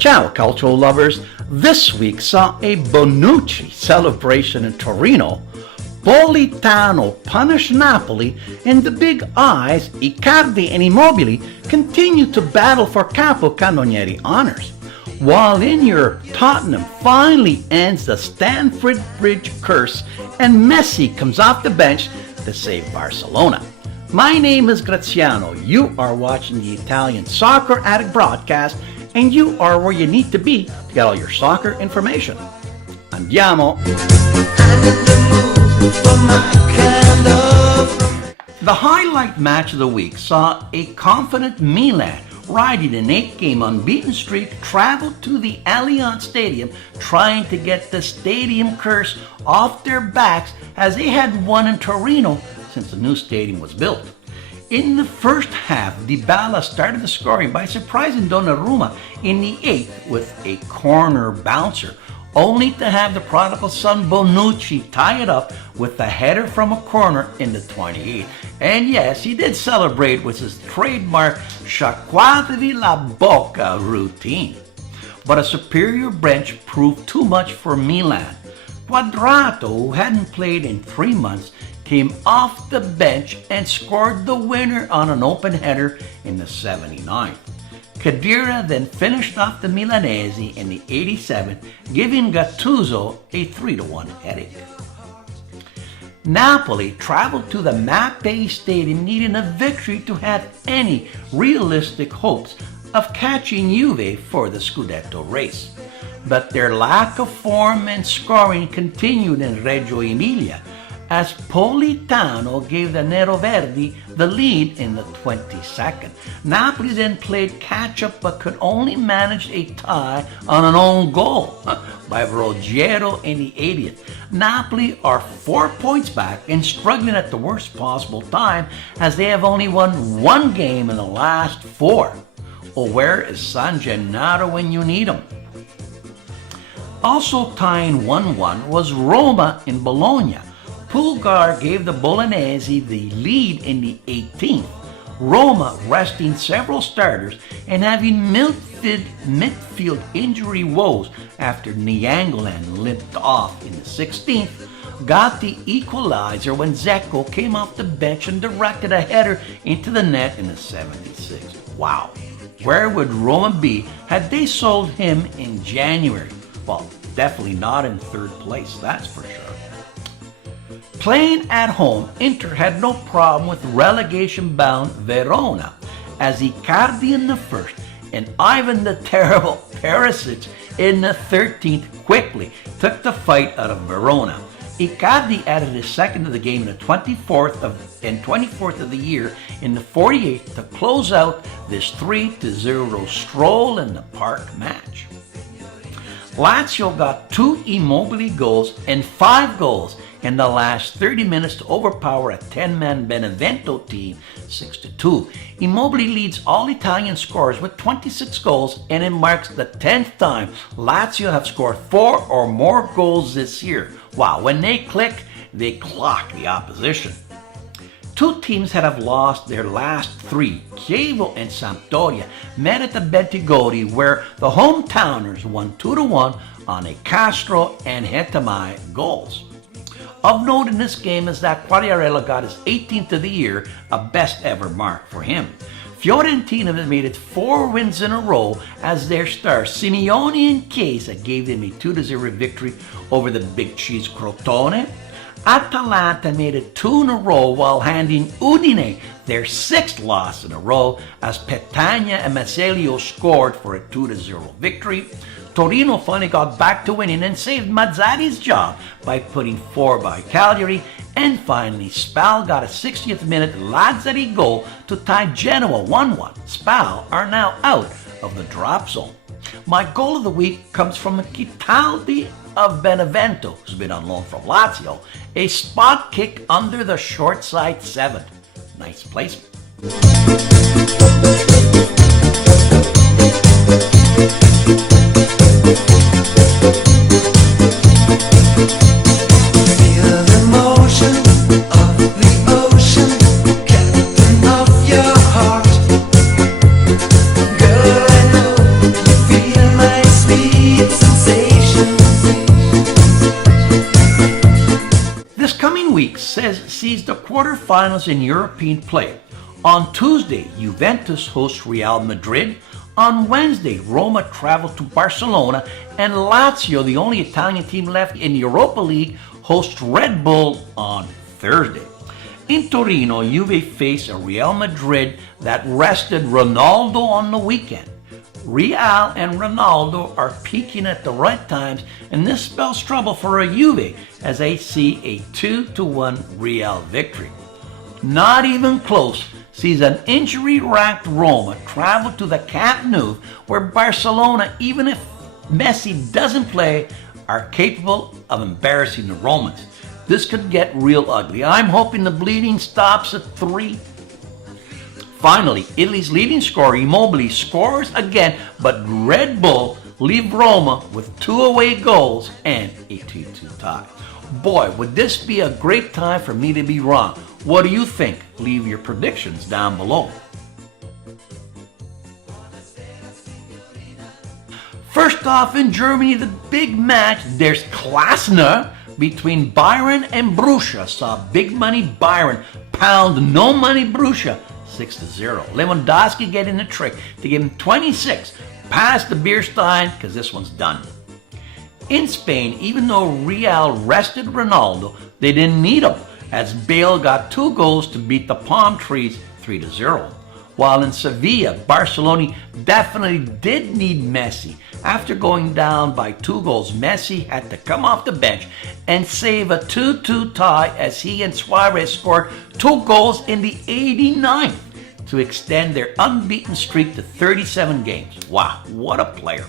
Ciao, cultural lovers. This week saw a Bonucci celebration in Torino. Politano punished Napoli, and the big eyes, Icardi and Immobile, continue to battle for capocannoniere honors. While in Europe, Tottenham finally ends the Stamford Bridge curse, and Messi comes off the bench to save Barcelona. My name is Graziano. You are watching the Italian Soccer Addict broadcast, and you are where you need to be to get all your soccer information. Andiamo! The highlight match of the week saw a confident Milan, riding an 8-game unbeaten streak, travel to the Allianz Stadium trying to get the stadium curse off their backs as they had won in Torino since the new stadium was built. In the first half, Dybala started the scoring by surprising Donnarumma in the 8th with a corner bouncer, only to have the prodigal son Bonucci tie it up with a header from a corner in the 28th. And yes, he did celebrate with his trademark sciacquatevi la bocca routine. But a superior bench proved too much for Milan. Quadrato, who hadn't played in 3 months, came off the bench and scored the winner on an open header in the 79th. Khedira then finished off the Milanese in the 87th, giving Gattuso a 3-1 headache. Napoli traveled to the matchday stadium needing a victory to have any realistic hopes of catching Juve for the Scudetto race. But their lack of form and scoring continued in Reggio Emilia, as Politano gave the Neroverdi the lead in the 22nd. Napoli then played catch-up but could only manage a tie on an own goal by Ruggiero in the 80th. Napoli are 4 points back and struggling at the worst possible time as they have only won 1 game in the last 4. Oh, where is San Gennaro when you need him? Also tying 1-1 was Roma in Bologna. Pulgar gave the Bolognese the lead in the 18th. Roma resting several starters and having midfield injury woes after Niangolan limped off in the 16th, got the equalizer when Dzeko came off the bench and directed a header into the net in the 76th. Wow, where would Roma be had they sold him in January? Well, definitely not in 3rd place, that's for sure. Playing at home, Inter had no problem with relegation-bound Verona, as Icardi in the 1st and Ivan the Terrible Perisic in the 13th quickly took the fight out of Verona. Icardi added his 2nd of the game in the 24th of the year in the 48th to close out this 3-0 stroll in the park match. Lazio got 2 Immobile goals and 5 goals in the last 30 minutes to overpower a 10-man Benevento team 6-2. Immobile leads all Italian scorers with 26 goals, and it marks the 10th time Lazio have scored 4 or more goals this year. Wow, when they click, they clock the opposition. 2 teams that have lost their last 3, Chievo and Sampdoria, met at the Bentigori, where the hometowners won 2-1 on a Castro and Hetamai goals. Of note in this game is that Quagliarella got his 18th of the year, a best ever mark for him. Fiorentina has made it 4 wins in a row as their stars Simeone and Chiesa gave them a 2-0 victory over the Big Cheese Crotone. Atalanta made it 2 in a row while handing Udine their 6th loss in a row as Petagna and Maselio scored for a 2-0 victory. Torino finally got back to winning and saved Mazzarri's job by putting 4 by Cagliari. And finally, Spal got a 60th minute Lazzari goal to tie Genoa 1-1. Spal are now out of the drop zone. My goal of the week comes from Chitaldi of Benevento, who's been on loan from Lazio. A spot kick under the short side 7. Nice placement. Feel the motion of the ocean, captain of your heart. Girl, I know you feel my week sees the quarterfinals in European play. On Tuesday, Juventus hosts Real Madrid. On Wednesday, Roma travel to Barcelona, and Lazio, the only Italian team left in the Europa League, hosts Red Bull on Thursday. In Torino, Juve face a Real Madrid that rested Ronaldo on the weekend. Real and Ronaldo are peaking at the right times, and this spells trouble for a Juve as they see a 2-1 Real victory. Not even close sees an injury-racked Roma travel to the Camp Nou, where Barcelona, even if Messi doesn't play, are capable of embarrassing the Romans. This could get real ugly. I'm hoping the bleeding stops at 3. Finally, Italy's leading scorer Immobile scores again, but Red Bull leave Roma with 2 away goals and a 2-2 tie. Boy, would this be a great time for me to be wrong. What do you think? Leave your predictions down below. First off, in Germany, the big match, there's Klasner between Bayern and Borussia. Saw big money Bayern pound no money Borussia 6-0. Lewandowski getting the trick to give him 26 past the beer stein, because this one's done. In Spain, even though Real rested Ronaldo, they didn't need him, as Bale got 2 goals to beat the Palm Trees 3-0. While in Sevilla, Barcelona definitely did need Messi. After going down by 2 goals, Messi had to come off the bench and save a 2-2 tie as he and Suarez scored 2 goals in the 89th to extend their unbeaten streak to 37 games. Wow, what a player.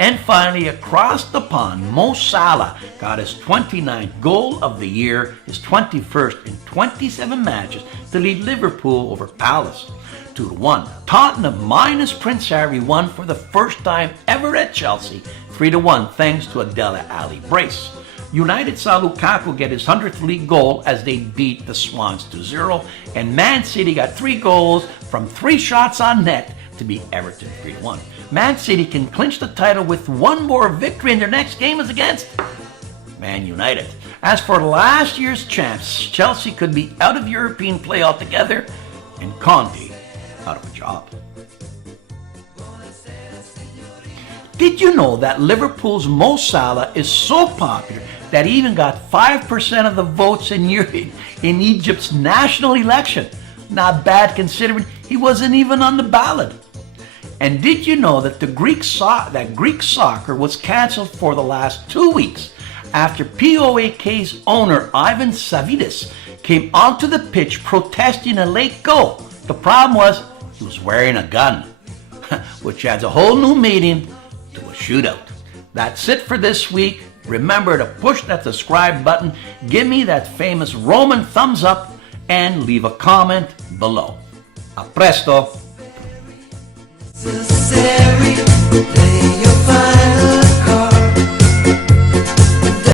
And finally, across the pond, Mo Salah got his 29th goal of the year, his 21st in 27 matches, to lead Liverpool over Palace 2-1. Tottenham minus Prince Harry won for the first time ever at Chelsea 3-1 thanks to a Dele Alli brace. United saw Lukaku get his 100th league goal as they beat the Swans 2-0, and Man City got 3 goals from 3 shots on net to beat Everton 3-1. Man City can clinch the title with 1 more victory, and their next game is against Man United. As for last year's champs, Chelsea could be out of European play altogether, and Conte out of a job. Did you know that Liverpool's Mo Salah is so popular that he even got 5% of the votes in Egypt's national election? Not bad considering he wasn't even on the ballot. And did you know that Greek soccer was canceled for the last 2 weeks after POAK's owner Ivan Savidis came onto the pitch protesting a late goal? The problem was he was wearing a gun, which adds a whole new meaning to a shootout. That's it for this week. Remember to push that subscribe button, give me that famous Roman thumbs up, and leave a comment below. A presto! Necessary, play your final